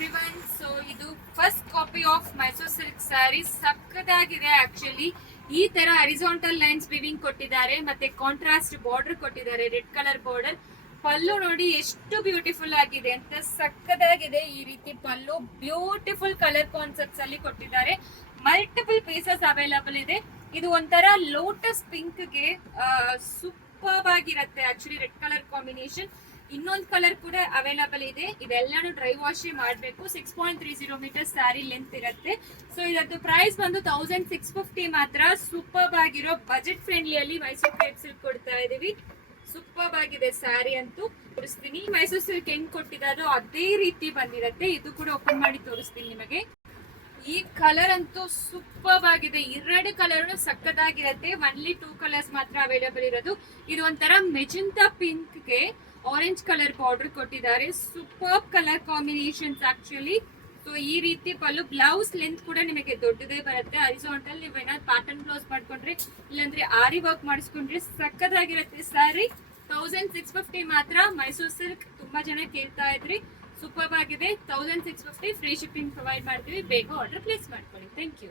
Everyone. So ಇದು first copy of Mysore silk sarees. ಸಕ್ಕದಾಗಿದೆ actually. ಈ ತರ ಹರಿಜಾಂಟಲ್ ಲೈನ್ಸ್ ವಿವಿಂಗ್ ಕೊಟ್ಟಿದ್ದಾರೆ, ಮತ್ತೆ ಕಾಂಟ್ರಾಸ್ಟ್ ಬಾರ್ಡರ್ ಕೊಟ್ಟಿದ್ದಾರೆ, ರೆಡ್ ಕಲರ್ ಬಾರ್ಡರ್. ಪಲ್ಲು ನೋಡಿ ಎಷ್ಟು ಬ್ಯೂಟಿಫುಲ್ ಆಗಿದೆ ಅಂತ, ಸಕ್ಕದಾಗಿದೆ. ಈ ರೀತಿ ಪಲ್ಲು ಬ್ಯೂಟಿಫುಲ್ ಕಲರ್ ಕಾನ್ಸೆಪ್ಟ್ಸ್ ಅಲ್ಲಿ ಕೊಟ್ಟಿದ್ದಾರೆ. ಮಲ್ಟಿಪಲ್ ಪೀಸಸ್ ಅವೈಲಬಲ್ ಇದೆ. ಇದು ಒಂಥರ ಲೋಟಸ್ ಪಿಂಕ್ ಗೆ ಸೂಪರ್ ಆಗಿರುತ್ತೆ ಆಕ್ಚುಲಿ. Red colour combination. ಇನ್ನೊಂದು ಕಲರ್ ಕೂಡ ಅವೈಲಬಲ್ ಇದೆ. ಇದೆಲ್ಲಾನು ಡ್ರೈ ವಾಶ್ ಮಾಡಬೇಕು. 6.30 ಮೀಟರ್ ಸ್ಯಾರಿ ಲೆಂತ್ ಇರುತ್ತೆ. ಸೊ ಇದರದ್ದು ಪ್ರೈಸ್ ಬಂದು 1650 ಮಾತ್ರ. ಸೂಪರ್ ಆಗಿರೋ ಬಜೆಟ್ ಫ್ರೆಂಡ್ಲಿ ಅಲ್ಲಿ ಮೈಸೂರು ಕ್ರೇಪ್ ಸಿಲ್ಕ್ ಕೊಡ್ತಾ ಇದೀವಿ. ಸೂಪರ್ ಆಗಿದೆ ಸ್ಯಾರಿ ಅಂತೂ. ತೋರಿಸ್ತೀನಿ ಮೈಸೂರು ಸಿಲ್ಕ್ ಹೆಂಗ್ ಕೊಟ್ಟಿದ್ದಾರೋ ಅದೇ ರೀತಿ ಬಂದಿರತ್ತೆ. ಇದು ಕೂಡ ಓಪನ್ ಮಾಡಿ ತೋರಿಸ್ತೀನಿ ನಿಮಗೆ. ಈ ಕಲರ್ ಅಂತೂ ಸೂಪರ್ ಆಗಿದೆ. ಎರಡು ಕಲರ್ ಸಕ್ಕದಾಗಿರತ್ತೆ. ಒನ್ಲಿ 2 ಕಲರ್ಸ್ ಮಾತ್ರ ಅವೈಲಬಲ್ ಇರೋದು. ಇದು ಒಂಥರ ಮೆಜೆಂಟಾ ಪಿಂಕ್ ಗೆ ಆರೆಂಜ್ ಕಲರ್ ಬಾರ್ಡರ್ ಕೊಟ್ಟಿದ್ದಾರೆ. Super colour combinations actually. So ಈ ರೀತಿ ಪಲ್ಲು. ಬ್ಲೌಸ್ ಲೆಂತ್ ಕೂಡ ನಿಮಗೆ ದೊಡ್ಡದೇ ಬರುತ್ತೆ. ಹರಿಜಾಂಟಲ್ ನೀವು ಏನಾದ್ರು ಪ್ಯಾಟರ್ನ್ ಬ್ಲೌಸ್ ಮಾಡ್ಕೊಂಡ್ರೆ, ಇಲ್ಲಾಂದ್ರೆ ಆರಿ ವರ್ಕ್ ಮಾಡಿಸ್ಕೊಂಡ್ರೆ ಸಕ್ಕದಾಗಿರುತ್ತೆ ಸ್ಯಾರಿ. 1650 ಮಾತ್ರ. ಮೈಸೂರು ಸಿಲ್ಕ್ ತುಂಬಾ ಜನ ಕೇಳ್ತಾ ಇದ್ರಿ. ಸೂಪರ್ ಆಗಿದೆ. 1650 ಫ್ರೀ ಶಿಪ್ಪಿಂಗ್ ಪ್ರೊವೈಡ್ ಮಾಡ್ತೀವಿ. ಬೇಗ ಆರ್ಡರ್ ಪ್ಲೇಸ್ ಮಾಡ್ಕೊಳ್ಳಿ. Thank you.